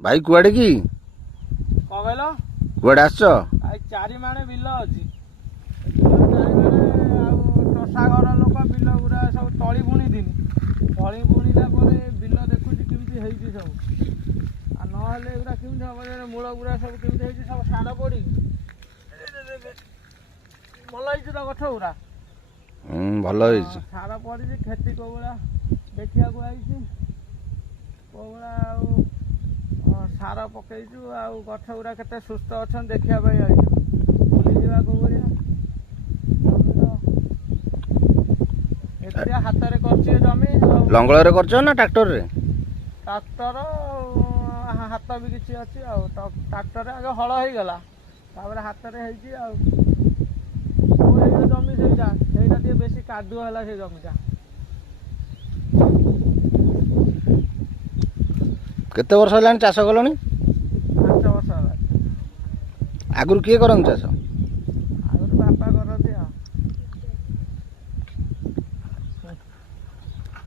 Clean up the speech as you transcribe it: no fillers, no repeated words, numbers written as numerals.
भाई कुआड़े की कौन कहल कुआड़े आसछ चारि माणे बिल अच्छी टोसा घर लोक बिल गुरा सब तली बुणी दिनी तली बुणिला बिल देखुची केमती ହେଇଛି सब आ नहले गुरा केमती हम मूल गुरा सब केमती ହେଇଛି सब सार पड़ी भल ହେଇଛି तो गछ गुरा भल ହେଇଛି सार पड़ी खेती को भला देखिया को आइছি को भला सार पकईचु आ गछ गुरा केते सुस्थ अछन देखिया पाई आइछु बुली जीवा को भलिया एतिया हाथ रे करछि जमी लंगल रे करछ ना ट्रैक्टर रे ट्रैक्टर हाथ भी किछि अछि आ ट्रैक्टर रे आगे हल होई गला तापर हाथ रे ହେଇछि आ जमी सेटा टे बेसी कादुआ होला से जमीटा केते वर्ष हेलानी चाष कलनी 5 वर्ष होला आगुर किए करन चाष